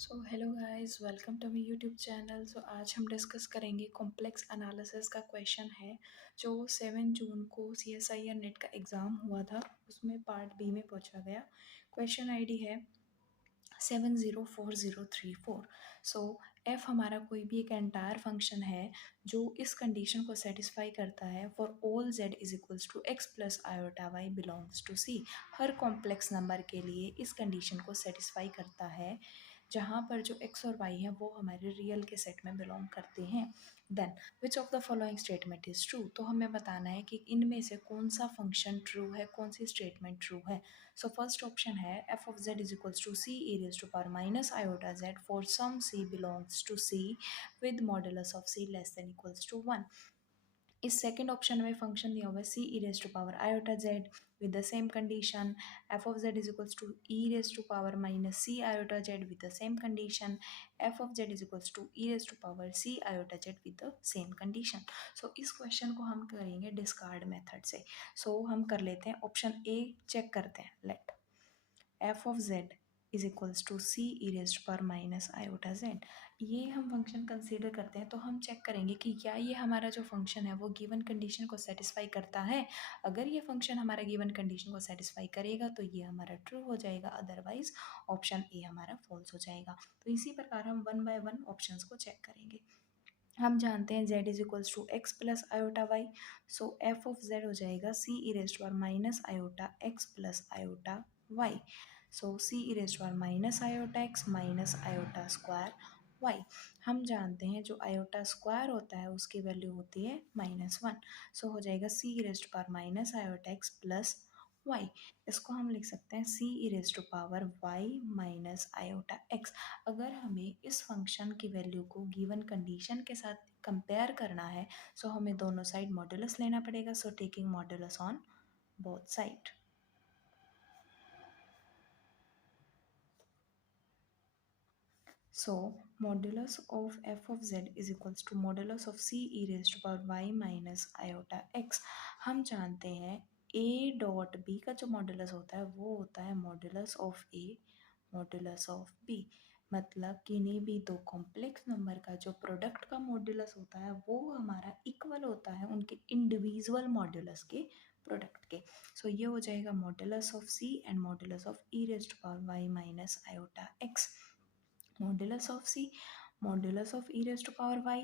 So hello guys, welcome to my YouTube channel. So आज हम discuss करेंगे complex analysis का क्वेश्चन है जो 7 जून को CSIR नेट का एग्ज़ाम हुआ था, उसमें पार्ट बी में पूछा गया। क्वेश्चन आईडी है 704034। सो एफ हमारा कोई भी एक एंटायर फंक्शन है जो इस कंडीशन को सेटिस्फाई करता है for all z is equals to x plus iota Y belongs to c। हर कॉम्प्लेक्स नंबर के लिए इस कंडीशन को सेटिस्फाई करता है जहाँ पर जो x और y है वो हमारे रियल के सेट में बिलोंग करते हैं। Then which of the following statement is true, तो हमें बताना है कि इनमें से कौन सा फंक्शन ट्रू है, कौन सी स्टेटमेंट ट्रू है। सो फर्स्ट ऑप्शन है f of z is equals to C E raise to power minus iota z for some c belongs to c with modulus of c less than equals to 1। इस second option में function दिया हुआ है C E raise to power iota Z with the same condition. F of Z is equals to e raise to power minus C iota Z with the same condition. F of Z is equals to e raise to power C iota Z with the same condition. So इस question को हम करेंगे discard method से। सो हम कर लेते हैं option A, check करते हैं। Let F of Z is equals to C E raise पर माइनस आयोटा जेड, ये हम फंक्शन कंसीडर करते हैं। तो हम चेक करेंगे कि क्या ये हमारा जो फंक्शन है वो गिवन कंडीशन को सेटिस्फाई करता है। अगर ये फंक्शन हमारा गिवन कंडीशन को सेटिस्फाई करेगा तो ये हमारा ट्रू हो जाएगा, अदरवाइज ऑप्शन ए हमारा फॉल्स हो जाएगा। तो इसी प्रकार हम वन बाय वन ऑप्शंस को चेक करेंगे। हम जानते हैं z is equals to x plus iota y. So f of z हो जाएगा C E raise to minus iota x plus iota y. So C E raise to minus iota x minus iota square y. हम जानते हैं जो iota square होता है उसकी value होती है -1। सो हो जाएगा C E raise to minus iota x plus y. इसको हम लिख सकते हैं C E raise to power y minus iota x. अगर हमें इस फंक्शन की वैल्यू को गिवन कंडीशन के साथ कंपेयर करना है सो हमें दोनों साइड मॉड्यूलस लेना पड़ेगा। So taking modulus on both side. So modulus of f of z is equals to modulus of c e raised to power y minus iota x। हम जानते हैं a डॉट b का जो modulus होता है वो होता है modulus of a modulus of b। मतलब किन्हीं भी दो कॉम्प्लेक्स नंबर का जो प्रोडक्ट का मॉडुलस होता है वो हमारा इक्वल होता है उनके इंडिविजुअल मॉडुलस के प्रोडक्ट के। सो ये हो जाएगा modulus of c and modulus of e raised to power y minus iota x। modulus of c, modulus of e raised to power y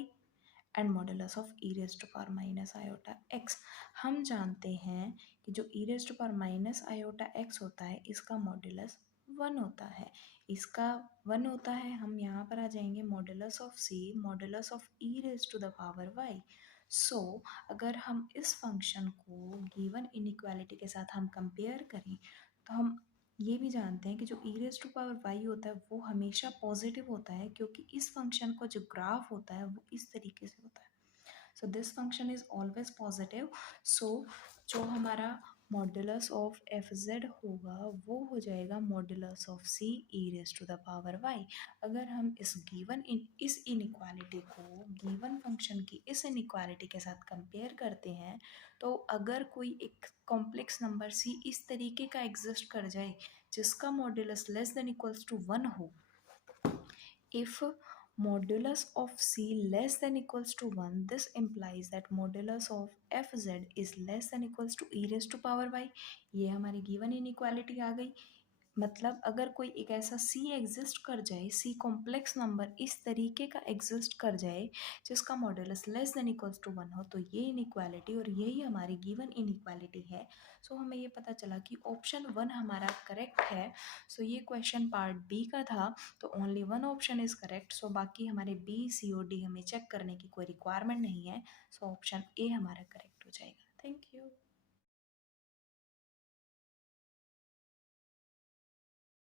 and modulus of e raise to power minus iota x. हम जानते हैं कि जो e raise to power minus iota x होता है इसका modulus 1 होता है, इसका 1 होता है। हम यहाँ पर आ जाएंगे modulus of C modulus of e raise to the power y. So अगर हम इस फंक्शन को गिवन इनइक्वालिटी के साथ हम कंपेयर करें तो हम ये भी जानते हैं कि जो e raise to power Y होता है वो हमेशा पॉजिटिव होता है क्योंकि इस फंक्शन का जो ग्राफ होता है वो इस तरीके से होता है। So this function is always positive. So जो हमारा मॉडुलस ऑफ एफ जेड होगा वो हो जाएगा modulus of C E raise to the power Y. अगर हम इस इनइक्वालिटी को गिवन फंक्शन की इस इनइक्वालिटी के साथ कंपेयर करते हैं तो अगर कोई एक कॉम्प्लेक्स नंबर सी इस तरीके का एग्जिस्ट कर जाए जिसका modulus less than equals to 1 हो, if modulus of c less than equals to 1, this implies that modulus of fz is less than equals to e raised to power y। ये हमारी given inequality आ गई। मतलब अगर कोई एक ऐसा c exist कर जाए, c कॉम्प्लेक्स नंबर इस तरीके का एग्जिस्ट कर जाए जिसका modulus less than equals to 1 हो, तो ये इनइक्वालिटी और यही हमारी गिवन इनइक्वालिटी है। सो हमें ये पता चला कि ऑप्शन 1 हमारा करेक्ट है। सो ये क्वेश्चन पार्ट बी का था, तो only one option is correct. So बाकी हमारे बी सी और डी हमें चेक करने की कोई रिक्वायरमेंट नहीं है। सो ऑप्शन ए हमारा करेक्ट हो जाएगा।